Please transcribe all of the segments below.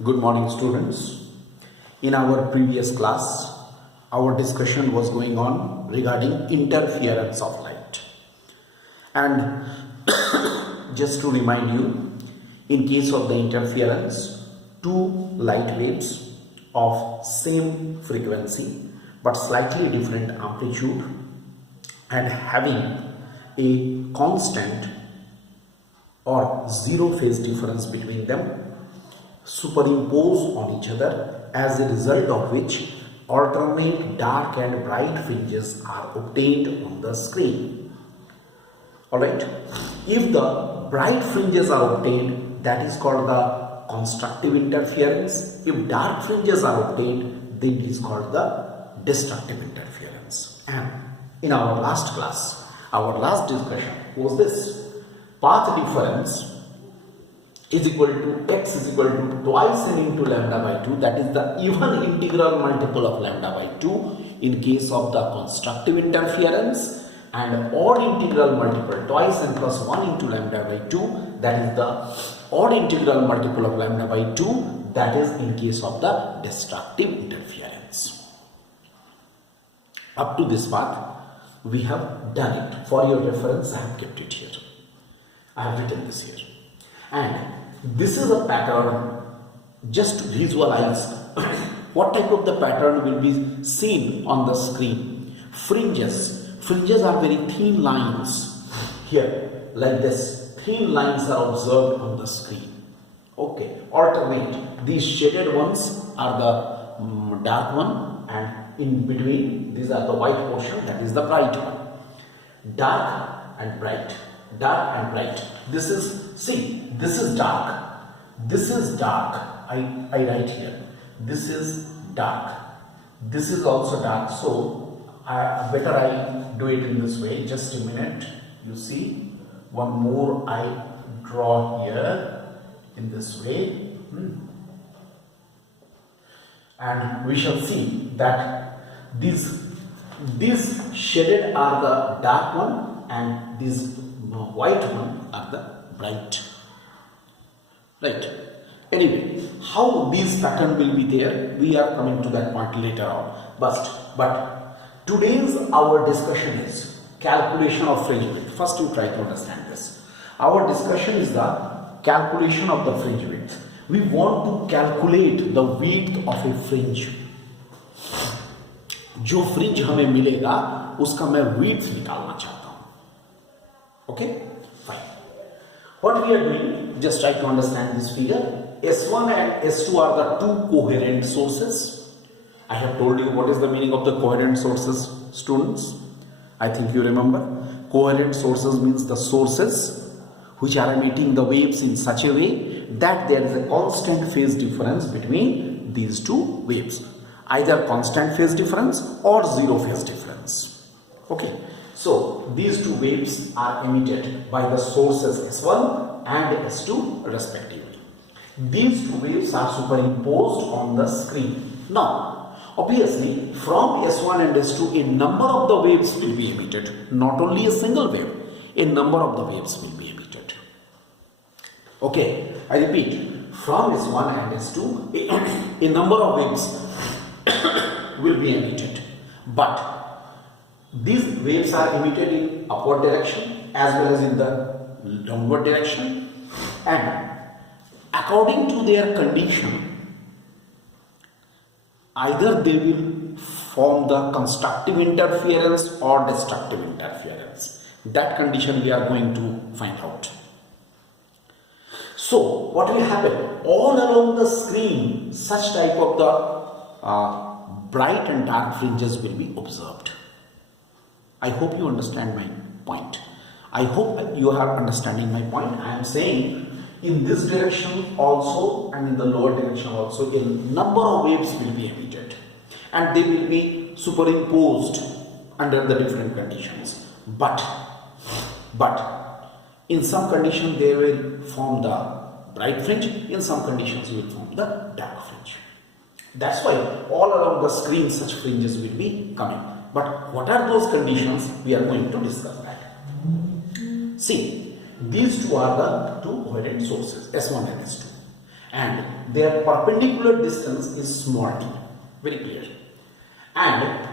Good morning, students. In our previous class, our discussion was going on regarding interference of light. And just to remind you, in case of the interference, two light waves of same frequency but slightly different amplitude and having a constant or zero phase difference between them superimpose on each other, as a result of which alternate dark and bright fringes are obtained on the screen. Alright, if the bright fringes are obtained, that is called the constructive interference. If dark fringes are obtained, then it is called the destructive interference. And in our last class, our last discussion was this: path difference is equal to x is equal to twice n into lambda by 2, that is the even integral multiple of lambda by 2 in case of the constructive interference, and odd integral multiple twice n plus 1 into lambda by 2, that is the odd integral multiple of lambda by 2, that is in case of the destructive interference. Up to this part we have done it. For your reference, I have kept it here. I have written this here. And this is a pattern. Just to visualize what type of the pattern will be seen on the screen. Fringes are very thin lines here, like this. Thin lines are observed on the screen. Okay, alternate. These shaded ones are the dark one, and in between these are the white portion, that is the bright one. Dark and bright. Dark and bright. This is, see, this is dark. This is dark. I write here. This is dark. This is also dark. So better I do it in this way. Just a minute. You see, one more I draw here in this way. And we shall see that these shaded are the dark one and these white one are the bright. Right. Anyway, how these pattern will be there, we are coming to that point later on. But today's our discussion is calculation of fringe width. First you try to understand this. Our discussion is the calculation of the fringe width. We want to calculate the width of a fringe. जो fringe हमें मिलेगा उसका मैं width निकालना चाहता हूं. Okay? Fine. What we are doing, just try to understand this figure. S1 and S2 are the two coherent sources. I have told you what is the meaning of the coherent sources, students. I think you remember. Coherent sources means the sources which are emitting the waves in such a way that there is a constant phase difference between these two waves. Either constant phase difference or zero phase difference. Okay. So these two waves are emitted by the sources S1 and S2 respectively. These two waves are superimposed on the screen. Now, obviously from S1 and S2 a number of the waves will be emitted. Not only a single wave, a number of the waves will be emitted. Okay, I repeat, from S1 and S2 a number of waves will be emitted. But these waves are emitted in upward direction as well as in the downward direction, and according to their condition, either they will form the constructive interference or destructive interference. That condition we are going to find out. So what will happen? All along the screen, such type of the bright and dark fringes will be observed. I hope you understand my point. I hope you are understanding my point. I am saying in this direction also and in the lower direction also a number of waves will be emitted, and they will be superimposed under the different conditions. But in some condition they will form the bright fringe, in some conditions you will form the dark fringe. That's why all along the screen such fringes will be coming. But what are those conditions? We are going to discuss that. See, these two are the two coherent sources, S1 and S2. and their perpendicular distance is small t, very clear. And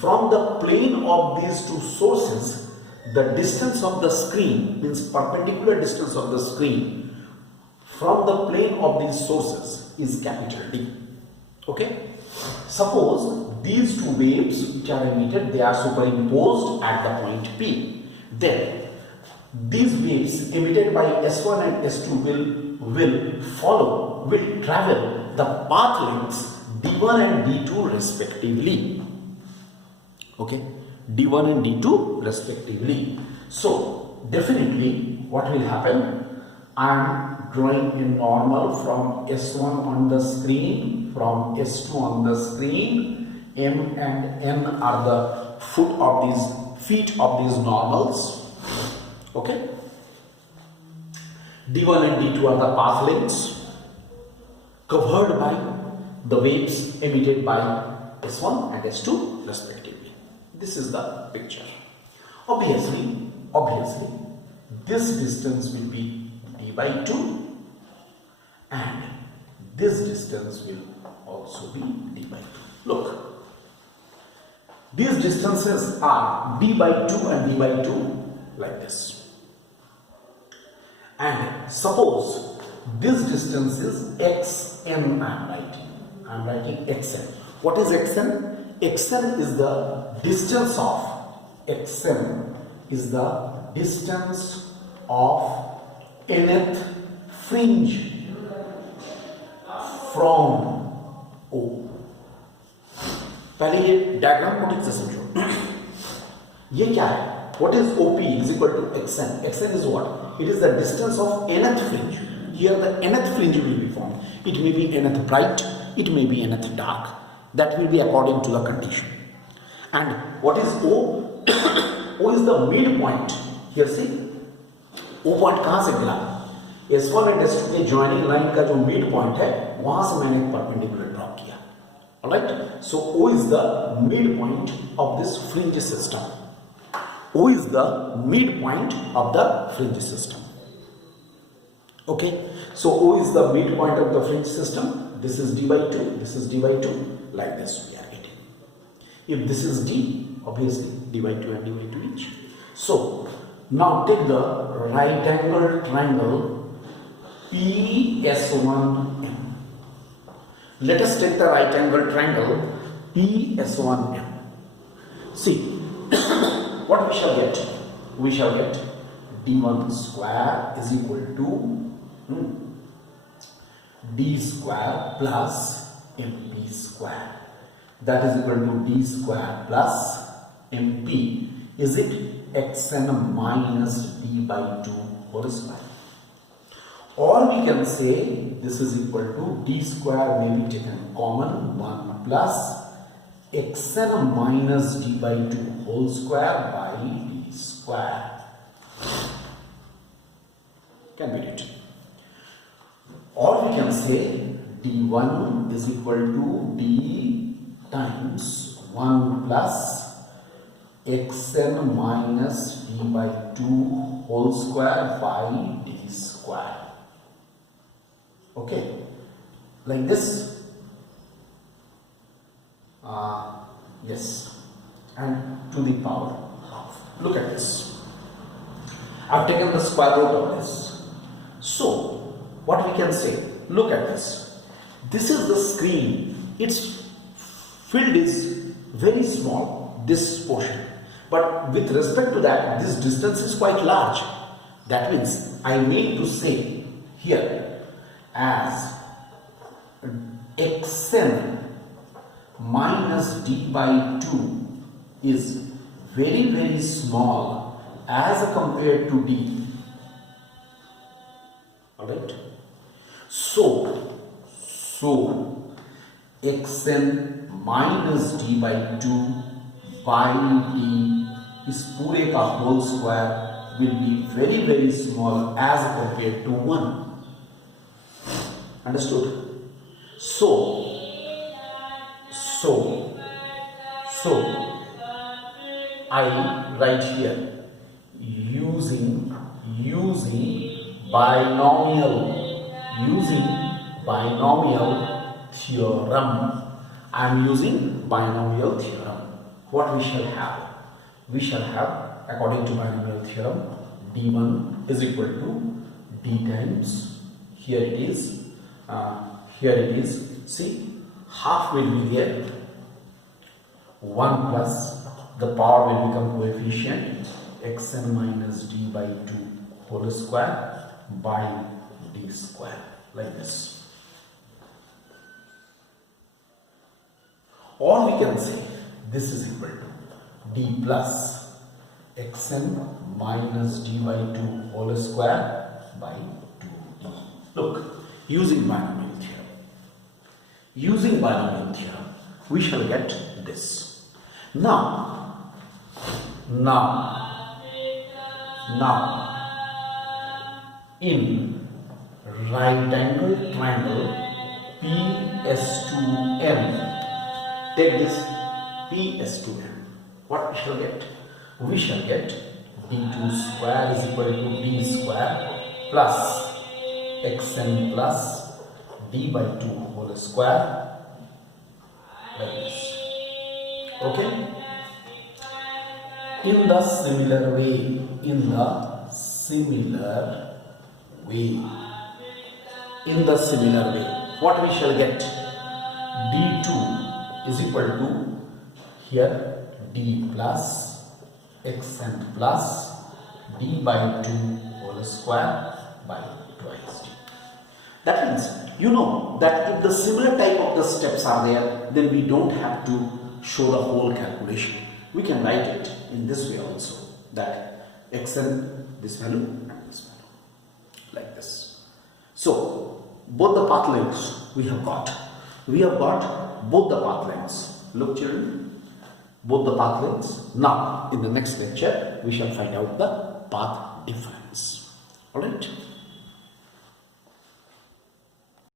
from the plane of these two sources, the distance of the screen, means perpendicular distance of the screen from the plane of these sources, is capital D. Okay? Suppose these two waves which are emitted, they are superimposed at the point P. Then these waves emitted by S1 and S2 will travel the path lengths D1 and D2 respectively. Okay, D1 and D2 respectively. So definitely what will happen? I am drawing a normal from S1 on the screen, from S2 on the screen. M and N are the feet of these normals. Okay. D1 and D2 are the path lengths covered by the waves emitted by S1 and S2 respectively. This is the picture. Obviously, this distance will be D by 2 and this distance will also be D by 2. Look, these distances are D by 2 and D by 2 like this. And suppose this distance is xn, I am writing xn. What is xn? xn is the distance of nth fringe from O. पहले ये diagram को ठीक से समझो. ये क्या है? What is OP is equal to xn? xn is what? It is the distance of nth fringe. Here the nth fringe will be formed. It may be nth bright, it may be nth dark. That will be according to the condition. And what is O? O is the midpoint. Here see, O point कहाँ से गिरा? S1 and S2 के joining line का जो midpoint है, वहाँ से मैंने एक perpendicular draw किया. Alright? So O is the midpoint of this fringe system. O is the midpoint of the fringe system. Okay, so O is the midpoint of the fringe system. This is D by 2, this is D by 2, like this we are getting. If this is D, obviously D by 2 and D by 2 each. So, now take the right angle triangle PS1M. Let us take the right angle triangle PS1M. See, what we shall get? We shall get D1 square is equal to D square plus MP square. That is equal to D square plus MP. Is it xn minus D by 2 whole square? Or we can say this is equal to D square may be taken common 1 plus xn minus D by 2 whole square by D square. Can be written. Or we can say D1 is equal to D times 1 plus xn minus D by 2 whole square by D square. Okay, like this. Yes, and to the power half. Look at this. I've taken the square root of this. So, what we can say? Look at this. This is the screen. Its field is very small, this portion. But with respect to that, this distance is quite large. That means I need to say here as xn minus D by 2 is very, very small as compared to D. Alright? So xn minus D by 2 by D is पूरे का whole square will be very, very small as compared to 1. Understood? So I write here using binomial using binomial theorem. I am using binomial theorem. What we shall have? We shall have, according to binomial theorem, d1 is equal to d times, here it is, see, half will be there, 1 plus, the power will become coefficient, xn minus d by 2 whole square by d square, like this. Or we can say this is equal to d plus xn minus d by 2 whole square by 2d. Look, using binomial theorem, we shall get this. Now, in right angle triangle PS2M, take this PS2M. What we shall get? We shall get d2 square is equal to d square plus xn plus d by 2 whole square, like this. Okay? In the similar way, what we shall get? d2 is equal to here d plus xn plus d by 2 whole square by twice d. That means, you know that if the similar type of the steps are there, then we don't have to show the whole calculation. We can write it in this way also, that xn this value and this value, like this. So both the path lengths we have got. We have got both the path lengths. Look children, both the path lengths. Now in the next lecture we shall find out the path difference. Alright.